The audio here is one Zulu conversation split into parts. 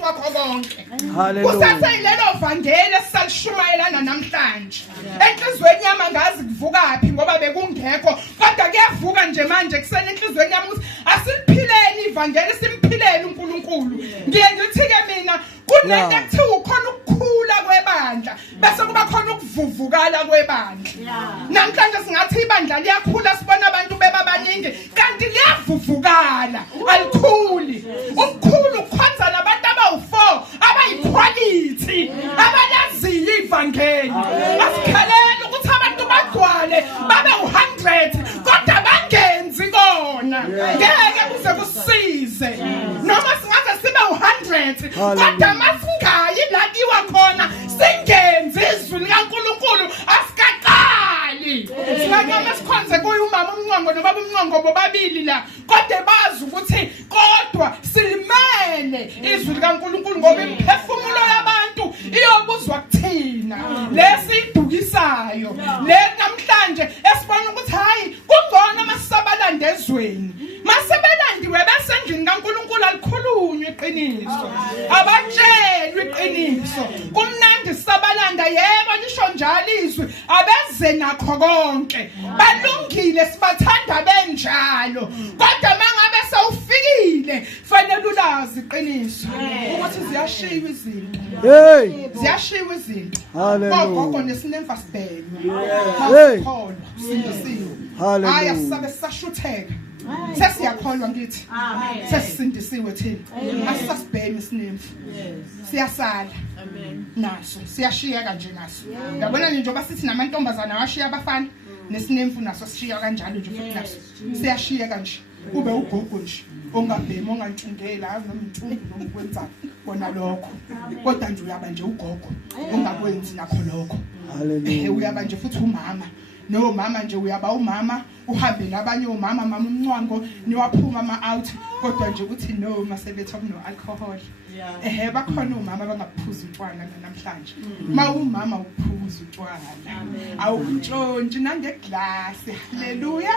wakho konke. Hallelujah. Usaseyilelo vangeli esalishumayelana namhlanje. Enhlizweni yami angazi kuvukaphi ngoba bekungekho kodwa kuyavuka nje manje kusena enhlizweni yami ukuthi asiliphileni ivangeli simphilele uNkulunkulu. Ngiye ngithi ke mina kunento ekuthiwa ukhona ukukhula kwebandla bese kuba khona ukuvuvukala kwebandla. Namhlanje singathi ibandla liyakhula sibona abantu bebabaningi kanti liyavuvukala alikhuli. Ukukhulu ukukhonza nabantu abawu4 abayiquality abalaziyo ivangeli. Asikhalela ukuthi abantu bagcwale babe u100 kodwa bangenzi kona. Ngeke kuze kusize. Noma singaze sibe u100 kodwa masingayi la diwa khona singenzi izwi likaNkulunkulu asikaqali. Singabe sikhonze kuyumama umnqongo nobaba umnqongo bobabili la kodwa bazi ukuthi kodwa silimele izwi likaNkulunkulu ngoba imphefumulo yabantu iyobuzwa kuthina lesidukisayo le namhlanje esibona ukuthi hayi kungcono masisabalanda ezweni masebelandiwe bese endlini kaNkulunkulu alikhulunywe iqiniso abatshelwe iqiniso kumnandi sabalanda yebo lisho njalo izwi abeze nakho konke balungile sibathanda benjalo kodwa mangabe sewufikile fanele ulazi iqiniso ukuthi ziyashiwa izinto ziyashiwa izinto gogo nesinemfa sibhekwe hayi sindisiwe hayi asisabe sashutheka sesiyakholwa ngithi sesisindisiwe thina asisasibhemi isinemfu siyasala naso siyashiyeka nje naso yabona njengoba sithi namantombazana washiya abafana nesinemfu naso sishiya kanjalo nje futhi naso siyashiyeka nje ube ugogo nje ongabhemi ongantshungela nomthungu nomkwenza bona lokho kodwa nje uyaba nje ugogo ongakwenzi nakho lokho haleluya uyaba nje futhi umama no mama nje uyaba umama uhambe nabanye umama mama umncwango niwaphuma ama-out kodwa nje ukuthi no masebethi akuno alcohol bakhona umama abangaphuza utshwala namhlanje umama uphuza utshwala awuntshontshe nangeglasi haleluya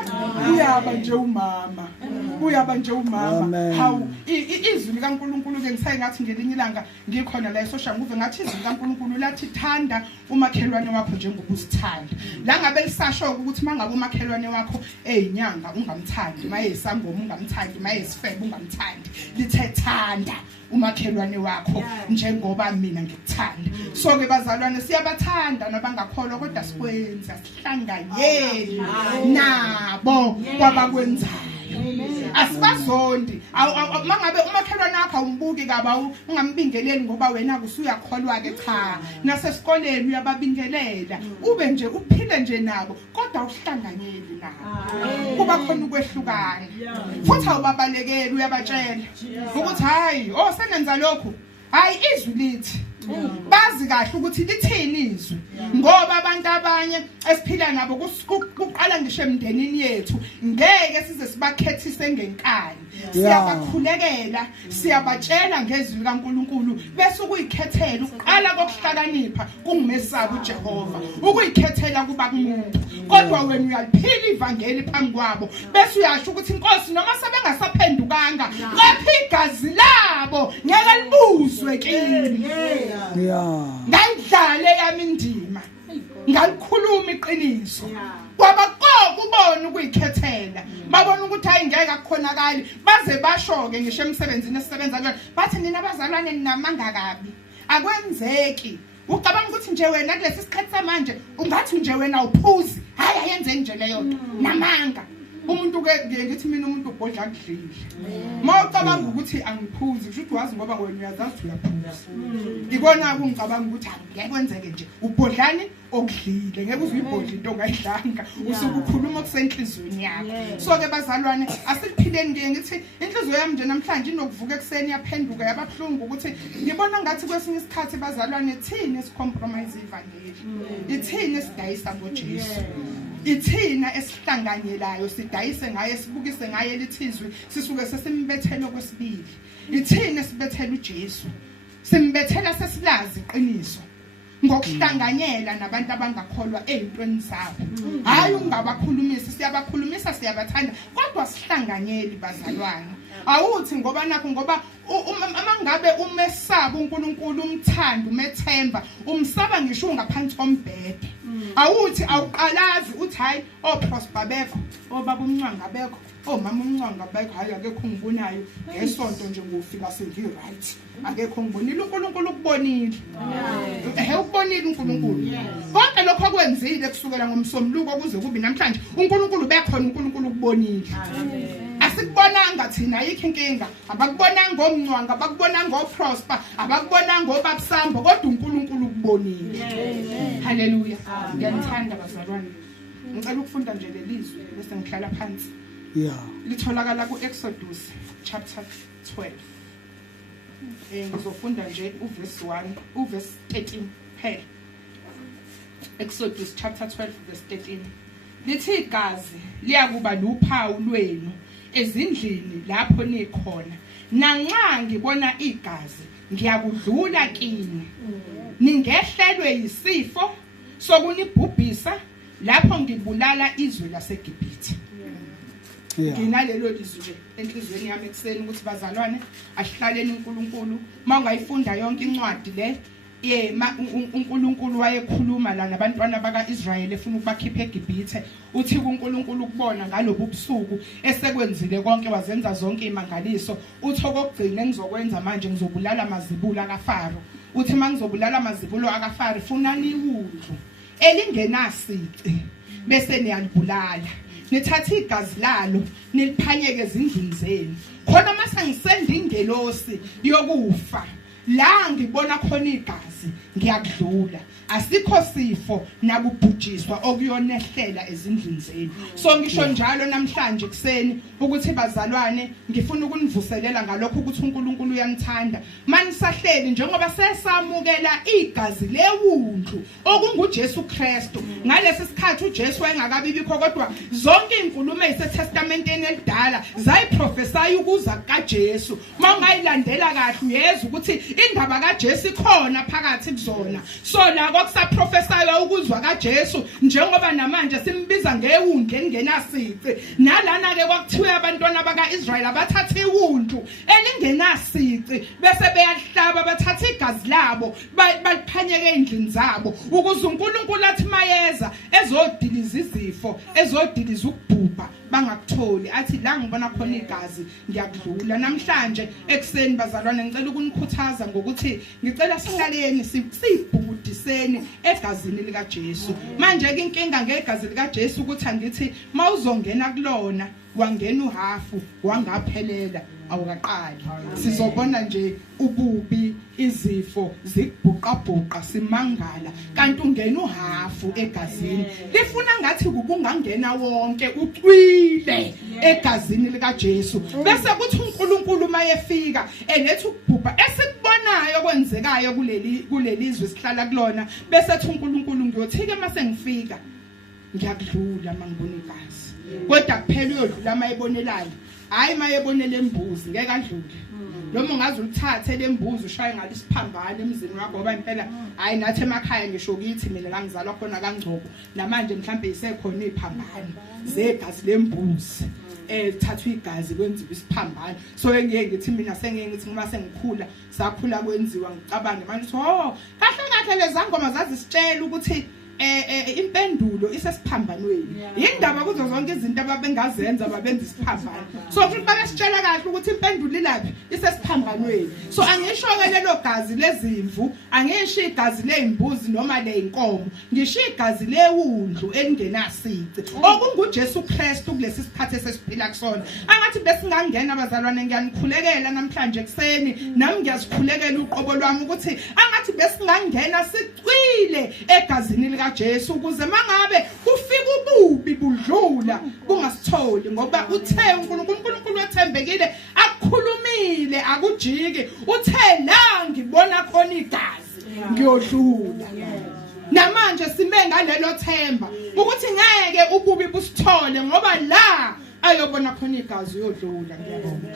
uyaba nje umama hawu izwi likaNkulunkulu ke ngisayengathi ngelinye ilanga ngikhona la esosha nguve ngathi izwi likaNkulunkulu lathi thanda umakhelwane wakho njengoba usithanda la ngabe lisasho ukuthi mangabe umakhelwane wakho eyinyanga ungamthandi mayesangoma ungamthandi mayesifebe ungamthandi lithethanda umakhelwane wakho njengoba mina ngikuthanda so ke bazalwane siyabathanda nabangakholwa kodwa sikwenza sihlanganyeli nabo kwabakwenzayo asibazondi mangabe umakhelwane wakho umbuki kaba ungambingeleli ngoba wena kusuyakholwa ke cha nasesikoleni uyababingelela ube nje uphile nje nabo kodwa uhlanganyeli nabo kuba khona ukwehlukana futhi awubabalekeli uyabatshela ukuthi hayi senenza lokho hayi izwi lithi bazi kahle ukuthi lithini izwi ngoba abantu abanye esiphila nabo kuqala ngisho emndenini yethu ngeke size sibakhethise ngenkani siyabakhulekela siyabatshela ngezwi likaNkulunkulu bese ukuyikhethela uqala kokuhlakanipha kungumesaba uJehova ukuyikhethela kuba kumuntu kodwa wena uyaliphila ivangeli phambi kwabo bese uyasho ukuthi inkosi noma sebengasaphendukanga ngaphi igazi labo ngeke libuzwe kimi ngayidlale yami indima ngalikhuluma iqiniso kwabaqoqa ubona ukuyikhethela babona ukuthi hayi ngeke akukhonakali baze bashoke ngisho emsebenzini esisebenza kuyona bathi nina abazalwane ninamanga kabi akwenzeki ucabanga ukuthi nje wena kulesi sikhathi samanje ungathi nje wena uphuzi hayi ayenzeni nje leyo nto namanga umuntu ke ngithi mina umuntu ubhodla kudlile mawucabanga ukuthi angiphuzi kusho ukuthi wazi ngoba wena uyazazi uyaphuza ikona kungicabanga ukuthi ngeke kwenzeke nje ubhodlani okudlile ngeke uzuyibhodla into ongayidlanga usuke ukhuluma kusenhlizweni yakho so ke bazalwane asikuphileni ngiye ngithi inhliziyo yami nje namhlanje inokuvuka ekseni yaphenduka yababhlungu ukuthi ngibona ngathi kwesinye isikhathi bazalwane thina esicompromise ivangeli ithina esidayisa ngoJesu ithina esihlanganyelayo sidayise ngaye sibukise ngaye lithizwe sisuke sesimbethelo kwesibili ithina sibethela uJesu simbethela sesilazi iqiniso ngokuhlanganyela nabantu abangakholwa ezintweni zabo hayi ungabakhulumisi siyabakhulumisa siyabathanda kodwa sihlanganyeli bazalwane awuthi ngoba nakho ngoba amangabe umesaba uNkulunkulu umthanda umethemba umsaba ngisho ngaphansi kombhede awuthi awuqalazi uthi hayi oProsper bekho obaba umncanga bekho mama umncanga bekho hayi akekho ngibonayo ngesonto nje ngofika sengi right akekho ngibonile uNkulunkulu ukubonile ukubonile uNkulunkulu konke lokho kwenzile kusukela ngomsombuluko kuze kube namhlanje uNkulunkulu bekhona uNkulunkulu ukubonile asikubonanga thina ayikho inkinga abakubonanga ngomncwanga abakubonanga ngoProsper abakubonanga ngoBabsambo kodwa uNkulunkulu ukubonile haleluya ngiyathanda bazalwane ngicela ukufunda nje lelizwi bese ngihlala phansi litholakala kuExodus chapter 12 ngizofunda nje uverse 1 uverse 13 phela Exodus chapter 12 verse 13 lithi igazi liyakuba luphawu lwenu ezindlini lapho nikhona nanxa ngibona igazi ngiyakudlula kini ningehlelwe yisifo sokunibhubhisa lapho ngibulala izwe laseGibhithe nginalelo lizwi nje enhlizweni yami ekseni ukuthi bazalwane ahlaleni uNkulunkulu mangayifunda yonke incwadi le uNkulunkulu wayekhuluma la nabantwana bakaIsrayeli efuna ukubakhipha eGibhithe uthi uNkulunkulu ukubona ngalobu busuku esekwenzile konke wazenza zonke imangaliso uthi okugcina engizokwenza manje ngizobulala amazibulo akaFaro uthi mangizobulala amazibulo akaFaro funani iwundlu elingenasici bese niyalibulala nithatha igazi lalo niliphanyeke ezindlini zenu khona mase ngisenda ingelosi yokufa la ngibona khona igazi ngiyakudlula asikho sifo nakubhujiswa okuyonehlela ezindlini zenu so ngisho njalo namhlanje kuseni ukuthi bazalwane ngifuna ukunivuselela ngalokho ukuthi uNkulunkulu uyanithanda manisahleli njengoba sesamukela igazi lewundlu okunguJesu Kristu ngalesi sikhathi uJesu wayengakabibikho kodwa zonke inkulumo eziseTestamenteni elidala zayiprofesaya ukuza kaJesu mangayilandela kahle uyeza ukuthi indaba kaJesu ikhona phakathi kuzona so la kwakusaprofesaya ukuzwa kaJesu njengoba namanje simbiza ngewundlu elingenasici nalana ke kwakuthiwe abantwana bakaIsrayeli abathatha iwundlu elingenasici bese beyahlaba bathatha igazi labo baliphanyeke endlini zabo ukuze uNkulunkulu athi mayeza ezodiliza izifo ezodiliza ukubhubha bangakutholi athi la ngibona khona igazi ngiyakudlula namhlanje ekseni bazalwane ngicela ukunikhuthaza ngokuthi ngicela sihlaleni sibhudiseni egazini likaJesu manje ke inkinga ngegazi likaJesu ukuthi angithi mawuzongena kulona wangena uhafu wangaphelela awukaqali sizobona nje ububi izifo zikubhuqabhuqa simangala kanti ungena uhafu egazini lifuna ngathi kubungangena wonke ucwile egazini likaJesu bese kuthi uNkulunkulu mayefika eletha ukubhubha esikubonayo kwenzekayo kulelizwe sihlala kulona bese ethi uNkulunkulu ngiyothike mase ngifika ngiyakudlula mangibona igazi kodwa kuphela uyodlula mayebonelayo hayi mayebonele embuzi ngeke adlule noma ungaze uthathe lembuzi ushaye ngalo isiphambano emzini wakho ngoba impela hayi nathi emakhaya ngisho kithi mina la ngizalwa khona kaNgcobo namanje mhlambe isekhona iphambano zegazi lembuzi thathwa igazi kwenziwa isiphambano so engeke ngithi mina sengeke ngithi ngoba sengikhula sakhula kwenziwa ngicabange manje kahle kahle lezangoma zazisitshela ukuthi impendulo isesiphambanweni indaba kuzo zonke izinto ababengazenza babenza isiphambano so futhi babesitshela kahle ukuthi impendulo ilaphi isesiphambanweni so angisho ke lelo gazi lezimvu angisho igazi leimbuzi noma leinkomo ngisho igazi lewundlu elingenasici okunguJesu Kristu kulesi sikhathi esesiphila kusona angathi besingangena abazalwane ngiyanikhulekela namhlanje kuseni nami ngiyazikhulekela uqobo lwami ukuthi angathi besingangena sicwile egazini Jesu ukuze mangabe kufika ububi budlula kungasitholi ngoba uthe uNkulunkulu wethembekile akukhulumile akujiki uthe la ngibona khona igazi ngiyodlula namanje sime ngalelo themba ukuthi ngeke ububi busithole ngoba la ayobona khona igazi uyodlula ngiyabonga.